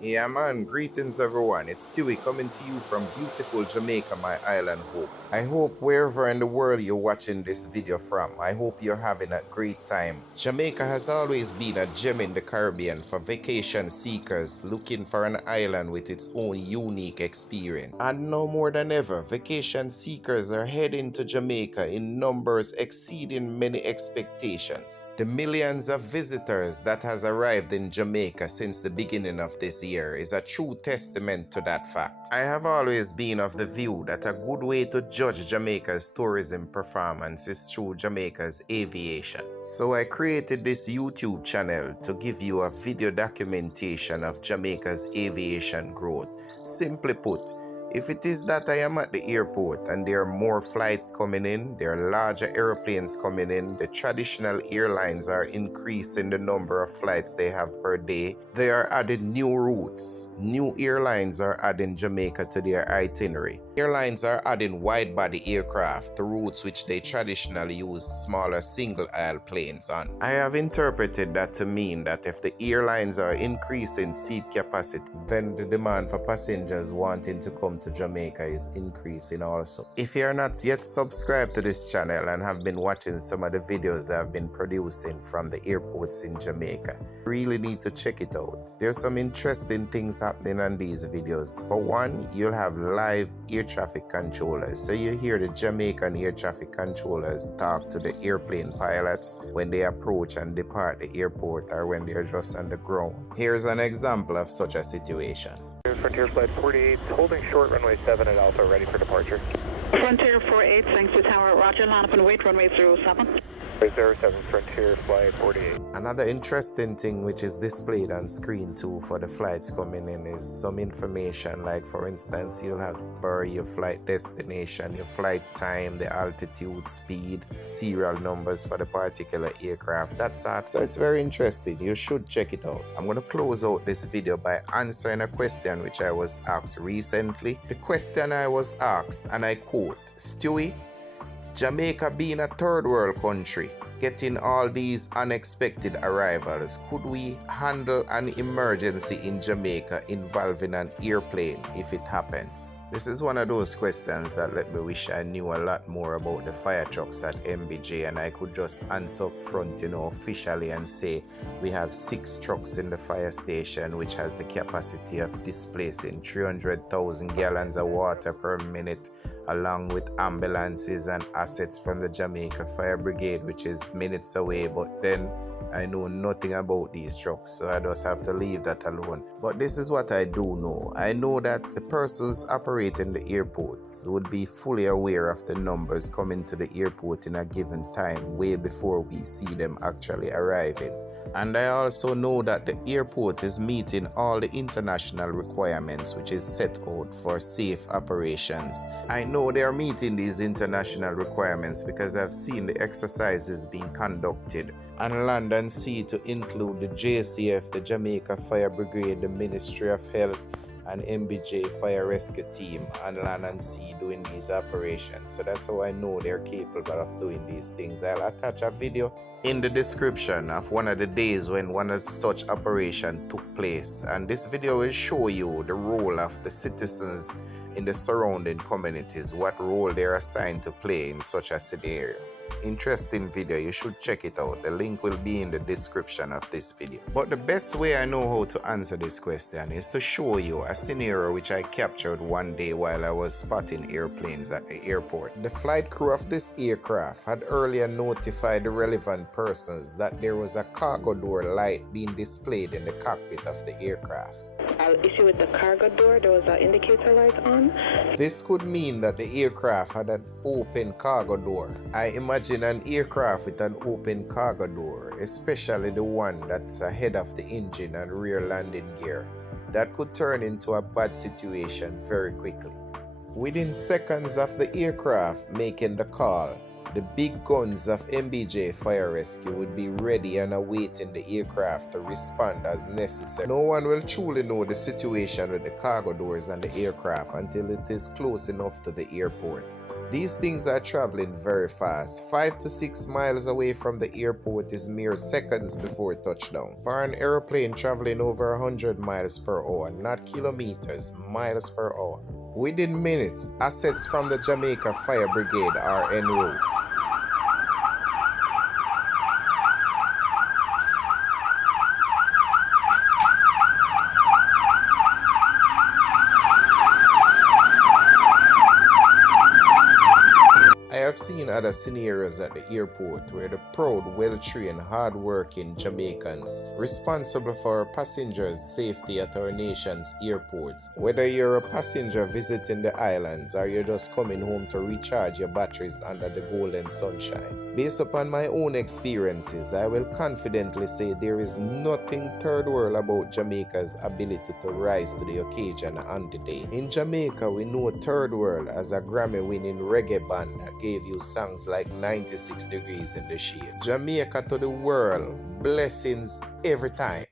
Yeah man, greetings everyone. It's Stewie coming to you from beautiful Jamaica, my island home. I hope wherever in the world you're watching this video from, I hope you're having a great time. Jamaica has always been a gem in the Caribbean for vacation seekers looking for an island with its own unique experience. And now more than ever, vacation seekers are heading to Jamaica in numbers exceeding many expectations. The millions of visitors that has arrived in Jamaica since the beginning of this year is a true testament to that fact. I have always been of the view that a good way to judge Jamaica's tourism performance is through Jamaica's aviation. So I created this YouTube channel to give you a video documentation of Jamaica's aviation growth. Simply put, if it is that I am at the airport and there are more flights coming in, there are larger airplanes coming in, the traditional airlines are increasing the number of flights they have per day, they are adding new routes. New airlines are adding Jamaica to their itinerary. Airlines are adding wide-body aircraft to routes which they traditionally use smaller single-aisle planes on. I have interpreted that to mean that if the airlines are increasing seat capacity, then the demand for passengers wanting to come to Jamaica is increasing also. If you are not yet subscribed to this channel and have been watching some of the videos I have been producing from the airports in Jamaica, you really need to check it out. There's some interesting things happening on these videos. For one, you'll have live air traffic controllers. So you hear the Jamaican air traffic controllers talk to the airplane pilots when they approach and depart the airport or when they're just on the ground. Here's an example of such a situation. Frontier Flight 48, holding short runway 7 at Alpha, ready for departure. Frontier 48, thanks to Tower, roger, line up and wait, runway 07. 07, Frontier Flight 48. Another interesting thing which is displayed on screen too for the flights coming in is some information, like for instance you'll have your flight destination, your flight time, the altitude, speed, serial numbers for the particular aircraft. That's that. So it's very interesting. You should check it out. I'm going to close out this video by answering a question which I was asked recently. The question I was asked, and I quote, "Stewie, Jamaica being a third world country, getting all these unexpected arrivals, could we handle an emergency in Jamaica involving an airplane if it happens?" This is one of those questions that let me wish I knew a lot more about the fire trucks at MBJ and I could just answer up front, officially and say we have 6 trucks in the fire station which has the capacity of displacing 300,000 gallons of water per minute, along with ambulances and assets from the Jamaica Fire Brigade, which is minutes away. But then I know nothing about these trucks, so I just have to leave that alone. But this is what I do know. I know that the persons operating the airports would be fully aware of the numbers coming to the airport in a given time, way before we see them actually arriving. And I also know that the airport is meeting all the international requirements which is set out for safe operations. I know they are meeting these international requirements because I've seen the exercises being conducted on land and sea to include the JCF, the Jamaica Fire Brigade, the Ministry of Health, and MBJ Fire Rescue Team on land and sea doing these operations. So that's how I know they're capable of doing these things. I'll attach a video in the description of one of the days when one of such operation took place, and this video will show you the role of the citizens in the surrounding communities, what role they're assigned to play in such a scenario. Interesting video, you should check it out. The link will be in the description of this video. But the best way I know how to answer this question is to show you a scenario which I captured one day while I was spotting airplanes at the airport. The flight crew of this aircraft had earlier notified the relevant persons that there was a cargo door light being displayed in the cockpit of the aircraft. Issue with the cargo door, there was an indicator light on. This could mean that the aircraft had an open cargo door. I imagine an aircraft with an open cargo door, especially the one that's ahead of the engine and rear landing gear, that could turn into a bad situation very quickly. Within seconds of the aircraft making the call, the big guns of MBJ Fire Rescue would be ready and awaiting the aircraft to respond as necessary. No one will truly know the situation with the cargo doors and the aircraft until it is close enough to the airport. These things are traveling very fast. 5 to 6 miles away from the airport is mere seconds before touchdown. For an airplane traveling over 100 miles per hour, not kilometers, miles per hour. Within minutes, assets from the Jamaica Fire Brigade are en route. I have seen other scenarios at the airport where the proud, well-trained, hard-working Jamaicans responsible for our passengers' safety at our nation's airports. Whether you're a passenger visiting the islands or you're just coming home to recharge your batteries under the golden sunshine. Based upon my own experiences, I will confidently say there is nothing third world about Jamaica's ability to rise to the occasion on the day. In Jamaica, we know third world as a Grammy-winning reggae band that gave you songs like 96 Degrees in the Shade. Jamaica to the world, blessings every time.